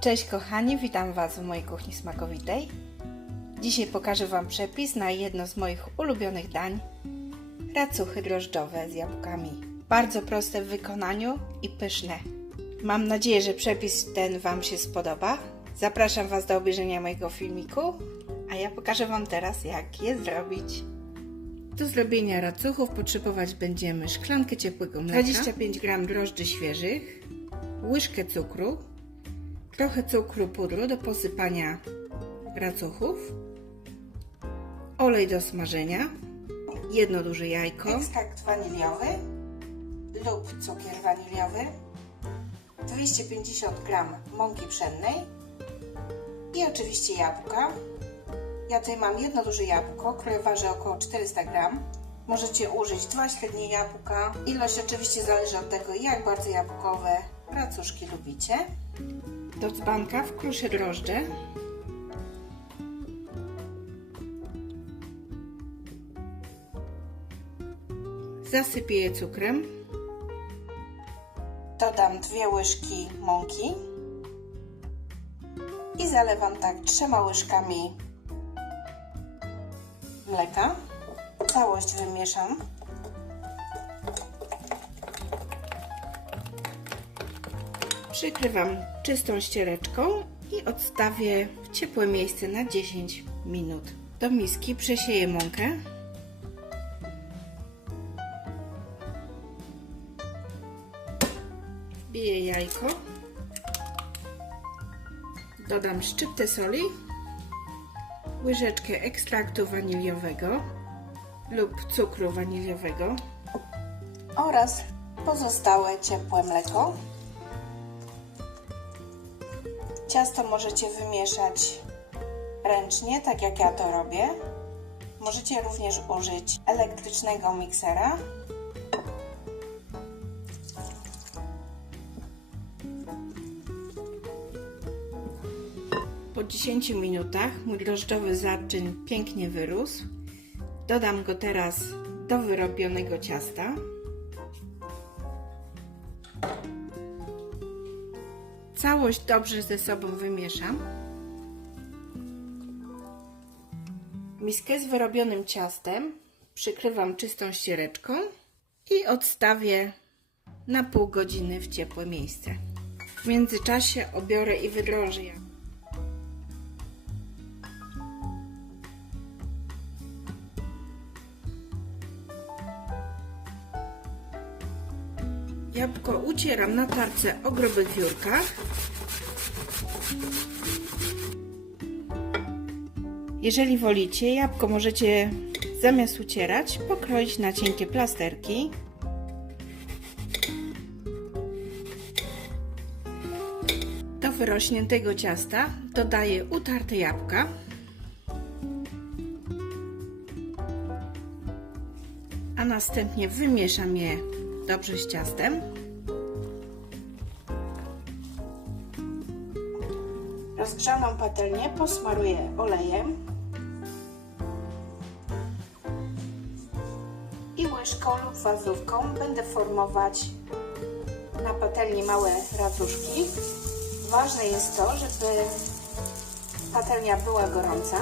Cześć kochani, witam Was w mojej kuchni smakowitej. Dzisiaj pokażę Wam przepis na jedno z moich ulubionych dań racuchy drożdżowe z jabłkami. Bardzo proste w wykonaniu i pyszne. Mam nadzieję, że przepis ten Wam się spodoba. Zapraszam Was do obejrzenia mojego filmiku, a ja pokażę Wam teraz jak je zrobić. Do zrobienia racuchów potrzebować będziemy szklankę ciepłego mleka, 25 g drożdży świeżych, łyżkę cukru, trochę cukru pudru do posypania racuchów, olej do smażenia, jedno duże jajko, ekstrakt waniliowy lub cukier waniliowy, 250 g mąki pszennej i oczywiście jabłka. Ja tutaj mam jedno duże jabłko, które waży około 400 g. Możecie użyć dwa średnie jabłka. Ilość oczywiście zależy od tego, jak bardzo jabłkowe racuszki lubicie. Do dzbanka wkruszę drożdże. Zasypię je cukrem. Dodam dwie łyżki mąki i zalewam tak trzema łyżkami mleka. Całość wymieszam. Przykrywam czystą ściereczką i odstawię w ciepłe miejsce na 10 minut. Do miski przesieję mąkę. Wbiję jajko. Dodam szczyptę soli, łyżeczkę ekstraktu waniliowego lub cukru waniliowego oraz pozostałe ciepłe mleko. Ciasto możecie wymieszać ręcznie, tak jak ja to robię. Możecie również użyć elektrycznego miksera. Po 10 minutach mój drożdżowy zaczyn pięknie wyrósł. Dodam go teraz do wyrobionego ciasta. Całość dobrze ze sobą wymieszam. Miskę z wyrobionym ciastem przykrywam czystą ściereczką i odstawię na pół godziny w ciepłe miejsce. W międzyczasie obiorę i wydrążę. Jabłko ucieram na tarce o grubych wiórkach. Jeżeli wolicie, jabłko możecie zamiast ucierać pokroić na cienkie plasterki. Do wyrośniętego ciasta dodaję utarte jabłka. A następnie wymieszam je dobrze z ciastem. Rozgrzaną patelnię posmaruję olejem i łyżką lub wazówką będę formować na patelni małe racuszki. Ważne jest to, żeby patelnia była gorąca.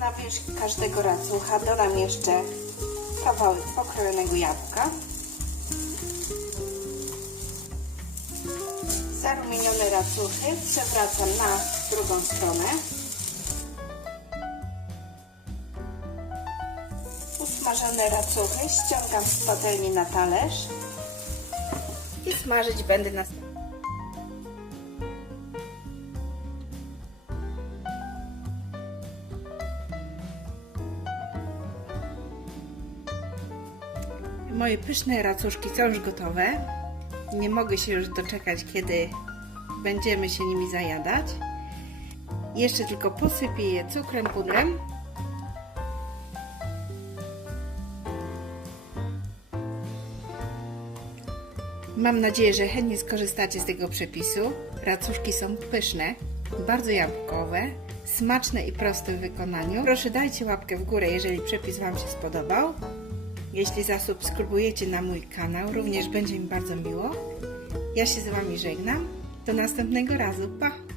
Na wierzch każdego racucha dodam jeszcze kawałek pokrojonego jabłka. Zarumienione racuchy przewracam na drugą stronę. Usmażone racuchy ściągam z patelni na talerz i smażyć będę następnie. Moje pyszne racuszki są już gotowe. Nie mogę się już doczekać, kiedy będziemy się nimi zajadać. Jeszcze tylko posypię je cukrem pudrem. Mam nadzieję, że chętnie skorzystacie z tego przepisu. Racuszki są pyszne, bardzo jabłkowe smaczne i proste w wykonaniu. Proszę dajcie łapkę w górę, jeżeli przepis Wam się spodobał. Jeśli zasubskrybujecie na mój kanał, również będzie mi bardzo miło. Ja się z Wami żegnam. Do następnego razu. Pa!